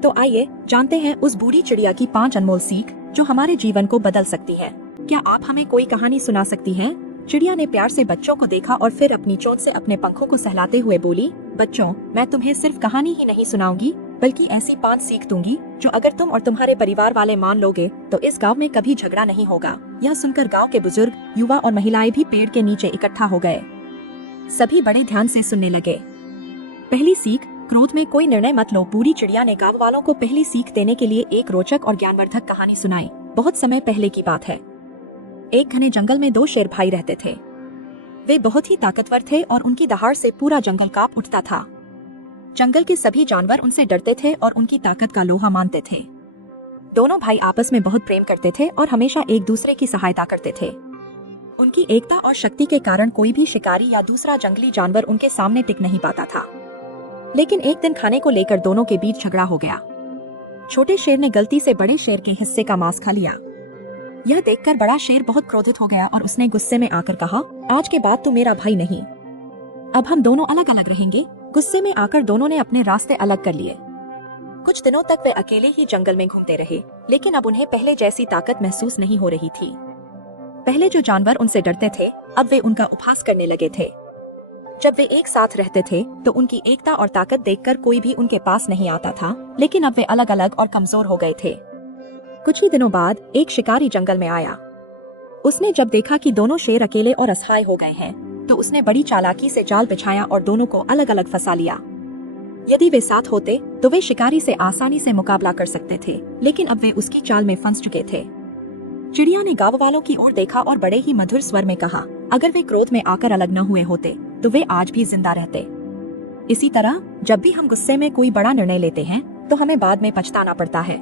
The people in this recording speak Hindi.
तो आइए जानते हैं उस बूढ़ी चिड़िया की 5 अनमोल सीख जो हमारे जीवन को बदल सकती है। क्या आप हमें कोई कहानी सुना सकती हैं? चिड़िया ने प्यार से बच्चों को देखा और फिर अपनी चोंच से अपने पंखों को सहलाते हुए बोली, बच्चों, मैं तुम्हें सिर्फ कहानी ही नहीं सुनाऊंगी बल्कि ऐसी 5 सीख दूंगी जो अगर तुम और तुम्हारे परिवार वाले मान लोगे तो इस गांव में कभी झगड़ा नहीं होगा। यह सुनकर गांव के बुजुर्ग, युवा और महिलाएं भी पेड़ के नीचे इकट्ठा हो गए। सभी बड़े ध्यान से सुनने लगे। पहली सीख, क्रोध में कोई निर्णय मत लो। बूढ़ी चिड़िया ने गांव वालों को पहली सीख देने के लिए एक रोचक और ज्ञानवर्धक कहानी सुनाई। बहुत समय पहले की बात है। एक घने जंगल में 2 शेर भाई रहते थे। वे बहुत ही ताकतवर थे और उनकी दहाड़ से पूरा जंगल कांप उठता था। जंगल के सभी जानवर उनसे डरते थे और उनकी ताकत का लोहा मानते थे। दोनों भाई आपस में बहुत प्रेम करते थे और हमेशा एक दूसरे की सहायता करते थे। उनकी एकता और शक्ति के कारण कोई भी शिकारी या दूसरा जंगली जानवर उनके सामने टिक नहीं पाता था। लेकिन एक दिन खाने को लेकर दोनों के बीच झगड़ा हो गया। छोटे शेर ने गलती से बड़े शेर के हिस्से का मांस खा लिया। यह देखकर बड़ा शेर बहुत क्रोधित हो गया और उसने गुस्से में आकर कहा, आज के बाद तू मेरा भाई नहीं, अब हम दोनों अलग अलग रहेंगे। गुस्से में आकर दोनों ने अपने रास्ते अलग कर लिए। कुछ दिनों तक वे अकेले ही जंगल में घूमते रहे, लेकिन अब उन्हें पहले जैसी ताकत महसूस नहीं हो रही थी। पहले जो जानवर उनसे डरते थे, अब वे उनका उपहास करने लगे थे। जब वे एक साथ रहते थे तो उनकी एकता और ताकत देखकर कोई भी उनके पास नहीं आता था, लेकिन अब वे अलग अलग और कमजोर हो गए थे। कुछ ही दिनों बाद एक शिकारी जंगल में आया। उसने जब देखा कि दोनों शेर अकेले और असहाय हो गए हैं, तो उसने बड़ी चालाकी से जाल बिछाया और दोनों को अलग अलग फंसा लिया। यदि वे साथ होते तो वे शिकारी से आसानी से मुकाबला कर सकते थे, लेकिन अब वे उसकी चाल में फंस चुके थे। चिड़िया ने गांव वालों की ओर देखा और बड़े ही मधुर स्वर में कहा, अगर वे क्रोध में आकर अलग न हुए होते तो वे आज भी जिंदा रहते। इसी तरह जब भी हम गुस्से में कोई बड़ा निर्णय लेते हैं तो हमें बाद में पछताना पड़ता है।